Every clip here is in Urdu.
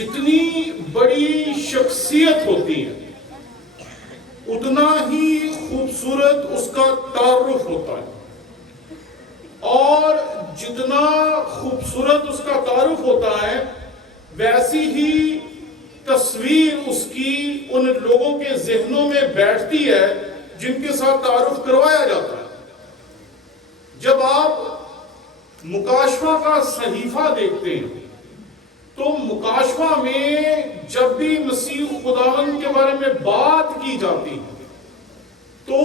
جتنی بڑی شخصیت ہوتی ہے اتنا ہی خوبصورت اس کا تعارف ہوتا ہے، اور جتنا خوبصورت اس کا تعارف ہوتا ہے ویسی ہی تصویر اس کی ان لوگوں کے ذہنوں میں بیٹھتی ہے جن کے ساتھ تعارف کروایا جاتا ہے۔ جب آپ مکاشفہ کا صحیفہ دیکھتے ہیں تو مکاشفہ میں جب بھی مسیح خداوند کے بارے میں بات کی جاتی ہے تو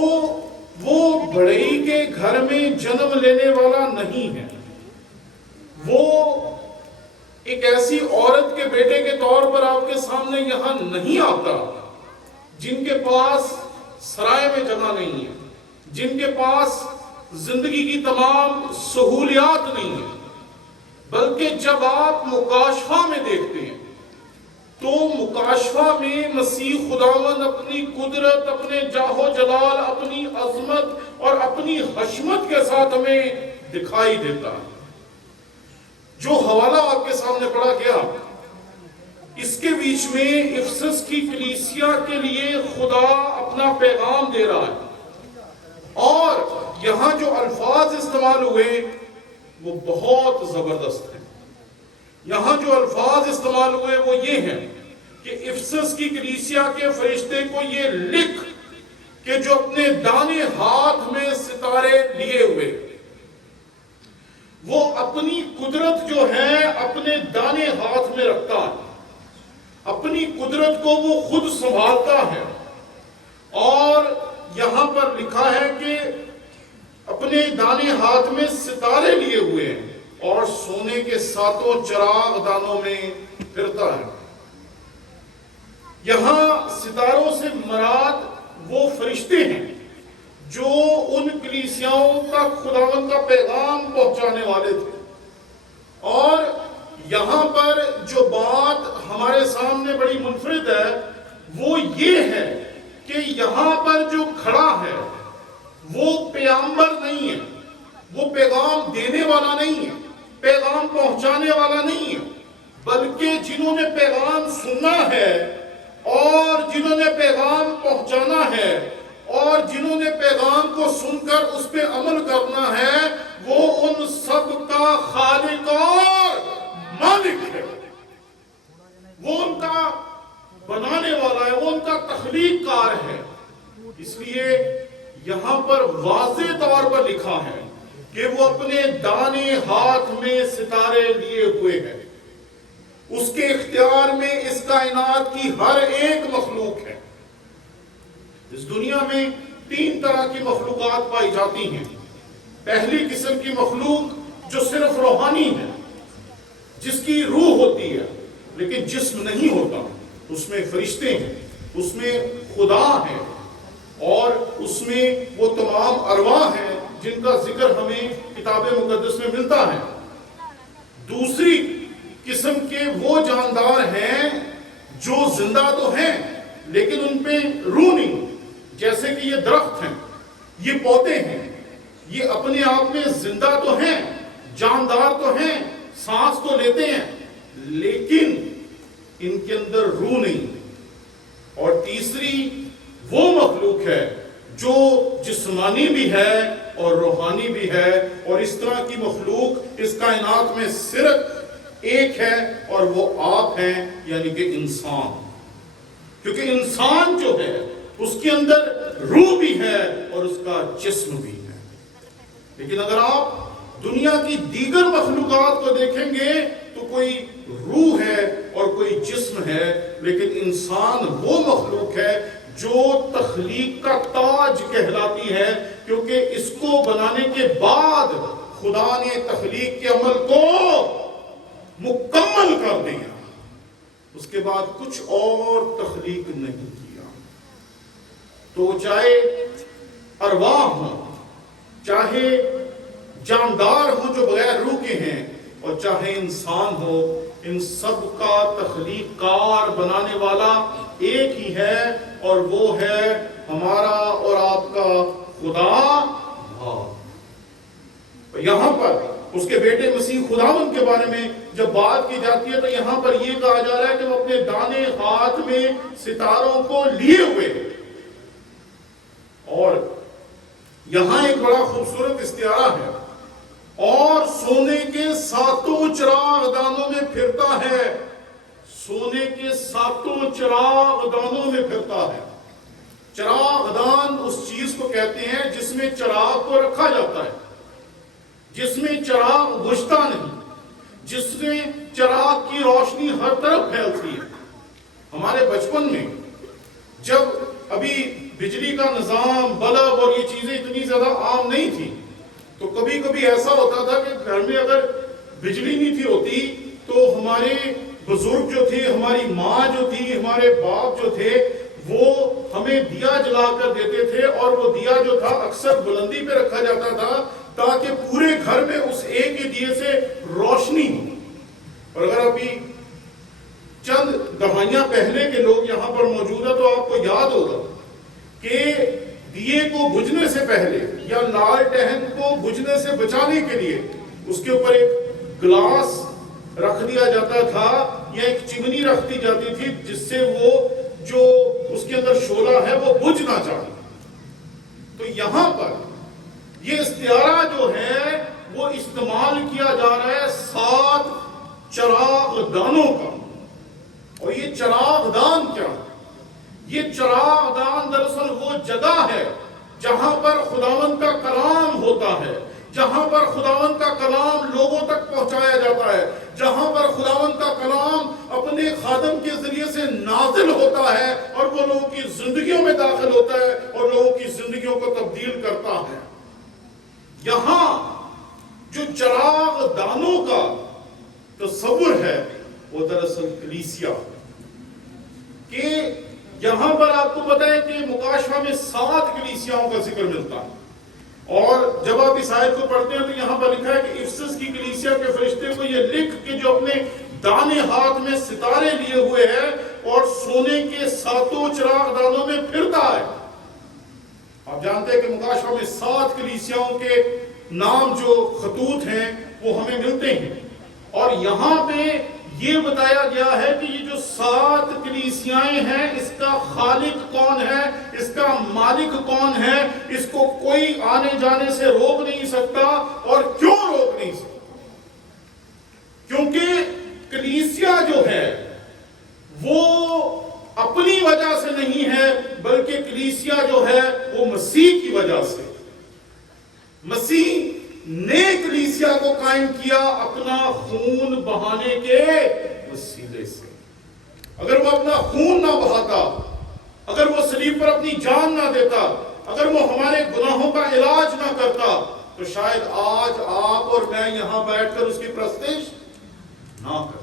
وہ بڑئی کے گھر میں جنم لینے والا نہیں ہے، وہ ایک ایسی عورت کے بیٹے کے طور پر آپ کے سامنے یہاں نہیں آتا جن کے پاس سرائے میں جگہ نہیں ہے، جن کے پاس زندگی کی تمام سہولیات نہیں ہیں، بلکہ جب آپ مکاشفہ میں دیکھتے ہیں تو مکاشفہ میں مسیح خداوند اپنی قدرت، اپنے جاہ و جلال، اپنی عظمت اور اپنی حشمت کے ساتھ ہمیں دکھائی دیتا ہے۔ جو حوالہ آپ کے سامنے پڑھا گیا اس کے بیچ میں افسس کی کلیسیا کے لیے خدا اپنا پیغام دے رہا ہے، اور یہاں جو الفاظ استعمال ہوئے وہ بہت زبردست ہیں۔ یہاں جو الفاظ استعمال ہوئے وہ یہ ہیں کہ افسس کی کلیسیا کے فرشتے کو یہ لکھ کہ جو اپنے دانے ہاتھ میں ستارے لیے ہوئے، وہ اپنی قدرت جو ہے اپنے دانے ہاتھ میں رکھتا ہے، اپنی قدرت کو وہ خود سنبھالتا ہے، اور یہاں پر لکھا ہے کہ اپنے دانے ہاتھ میں ستارے لیے ہوئے ہیں اور سونے کے ساتوں چراغ دانوں میں پھرتا ہے۔ یہاں ستاروں سے مراد وہ فرشتے ہیں جو ان کلیسیاؤں تک خداوند کا پیغام پہنچانے والے تھے، اور یہاں پر جو بات ہمارے سامنے بڑی منفرد ہے وہ یہ ہے کہ یہاں پر جو کھڑا ہے وہ پیغمبر نہیں ہے، وہ پیغام دینے والا نہیں ہے، پیغام پہنچانے والا نہیں ہے، بلکہ جنہوں نے پیغام سننا ہے اور جنہوں نے پیغام پہنچانا ہے اور جنہوں نے پیغام کو سن کر اس پہ عمل کرنا ہے وہ ان سب کا خالق اور مالک ہے، وہ ان کا بنانے والا ہے، وہ ان کا تخلیق کار ہے۔ اس لیے یہاں پر واضح طور پر لکھا ہے کہ وہ اپنے دانے ہاتھ میں ستارے لیے ہوئے ہیں، اس کے اختیار میں اس کائنات کی ہر ایک مخلوق ہے۔ اس دنیا میں 3 طرح کی مخلوقات پائی جاتی ہیں۔ پہلی قسم کی مخلوق جو صرف روحانی ہے، جس کی روح ہوتی ہے لیکن جسم نہیں ہوتا، اس میں فرشتے ہیں، اس میں خدا ہے، اور اس میں وہ تمام ارواح ہیں جن کا ذکر ہمیں کتاب مقدس میں ملتا ہے۔ دوسری قسم کے وہ جاندار ہیں جو زندہ تو ہیں لیکن ان پہ روح نہیں، جیسے کہ یہ درخت ہیں، یہ پودے ہیں، یہ اپنے آپ میں زندہ تو ہیں، جاندار تو ہیں، سانس تو لیتے ہیں، لیکن ان کے اندر روح نہیں۔ اور تیسری وہ مخلوق ہے جو جسمانی بھی ہے اور روحانی بھی ہے، اور اس طرح کی مخلوق اس کائنات میں صرف ایک ہے اور وہ آپ ہیں، یعنی کہ انسان۔ کیونکہ انسان جو ہے اس کے اندر روح بھی ہے اور اس کا جسم بھی ہے۔ لیکن اگر آپ دنیا کی دیگر مخلوقات کو دیکھیں گے تو کوئی روح ہے اور کوئی جسم ہے، لیکن انسان وہ مخلوق ہے جو تخلیق کا تاج کہلاتی ہے، کیونکہ اس کو بنانے کے بعد خدا نے تخلیق کے عمل کو مکمل کر دیا، اس کے بعد کچھ اور تخلیق نہیں کیا۔ تو چاہے ارواح ہوں، چاہے جاندار ہوں جو بغیر روح کے ہیں، اور چاہے انسان ہو، ان سب کا تخلیق کار بنانے والا ایک ہی ہے، اور وہ ہے ہمارا اور آپ کا خدا۔ یہاں پر اس کے بیٹے مسیح خداوند کے بارے میں جب بات کی جاتی ہے تو یہاں پر یہ کہا جا رہا ہے کہ وہ اپنے دانے ہاتھ میں ستاروں کو لیے ہوئے، اور یہاں ایک بڑا خوبصورت استعارہ ہے، اور سونے کے ساتوں چراغ دانوں میں پھرتا ہے، سونے کے ساتوں چراغ دانوں میں پھرتا ہے۔ چراغ دان اس چیز کو کہتے ہیں جس میں چراغ کو رکھا جاتا ہے، جس میں چراغ بجھتا نہیں، جس میں چراغ کی روشنی ہر طرف پھیلتی ہے۔ ہمارے بچپن میں جب ابھی بجلی کا نظام، بلب اور یہ چیزیں اتنی زیادہ عام نہیں تھی، تو کبھی کبھی ایسا ہوتا تھا کہ گھر میں اگر بجلی نہیں تھی ہوتی تو ہمارے بزرگ جو تھے، ہماری ماں جو تھی، ہمارے باپ جو تھے، وہ ہمیں دیا جلا کر دیتے تھے، اور وہ دیا جو تھا اکثر بلندی پہ رکھا جاتا تھا تاکہ پورے گھر میں اس ایک ہی دیے سے روشنی ہو۔ اور اگر ابھی چند دہائیاں پہلے کے لوگ یہاں پر موجود ہیں تو آپ کو یاد ہوگا کہ دیے کو بجھنے سے پہلے یا لالٹین کو بجھنے سے بچانے کے لیے اس کے اوپر ایک گلاس رکھ دیا جاتا تھا یا ایک چمنی رکھ دی جاتی تھی جس سے وہ جو اس کے اندر شعلہ ہے وہ بجھ نہ جائے۔ تو یہاں پر یہ استعارہ جو ہے وہ استعمال کیا جا رہا ہے 7 چراغ دانوں کا۔ اور یہ چراغ دان کیا ہے؟ یہ چراغ دان دراصل وہ جگہ ہے جہاں پر خداوند کا کلام ہوتا ہے، جہاں پر خداوند کا کلام لوگوں تک پہنچایا جاتا ہے، جہاں پر خداوند کا کلام اپنے خادم کے ذریعے سے نازل ہوتا ہے اور وہ لوگوں کی زندگیوں میں داخل ہوتا ہے اور لوگوں کی زندگیوں کو تبدیل کرتا ہے۔ یہاں جو چراغ دانوں کا تصور ہے وہ دراصل کلیسیا، کہ یہاں پر آپ کو پتہ ہے کہ مکاشفہ میں 7 کلیسیاؤں کا ذکر ملتا ہے، اور جب آپ اس آیت کو پڑھتے ہیں تو یہاں پر لکھا ہے کہ افسس کی کلیسیا کے فرشتے کو یہ لکھ کہ جو اپنے دانے ہاتھ میں ستارے لیے ہوئے ہیں اور سونے کے 7 چراغ دانوں میں پھرتا ہے۔ آپ جانتے ہیں کہ مکاشفہ میں 7 کلیسیاؤں کے نام جو خطوط ہیں وہ ہمیں ملتے ہیں، اور یہاں پہ یہ بتایا گیا ہے کہ یہ جو 7 کلیسیائیں ہیں اس کا خالق کون ہے، اس کا مالک کون ہے، اس کو کوئی آنے جانے سے روک نہیں سکتا۔ اور کیوں روک نہیں سکتا؟ کیونکہ کلیسیا جو ہے وہ اپنی وجہ سے نہیں ہے، بلکہ کلیسیا جو ہے وہ مسیح کی وجہ سے۔ مسیح نے کلیسیا کو قائم کیا اپنا خون بہانے کے وسیلے سے۔ اگر وہ اپنا خون نہ بہاتا، اگر وہ صلیب پر اپنی جان نہ دیتا، اگر وہ ہمارے گناہوں کا علاج نہ کرتا تو شاید آج آپ اور میں یہاں بیٹھ کر اس کی پرستش نہ کرتے۔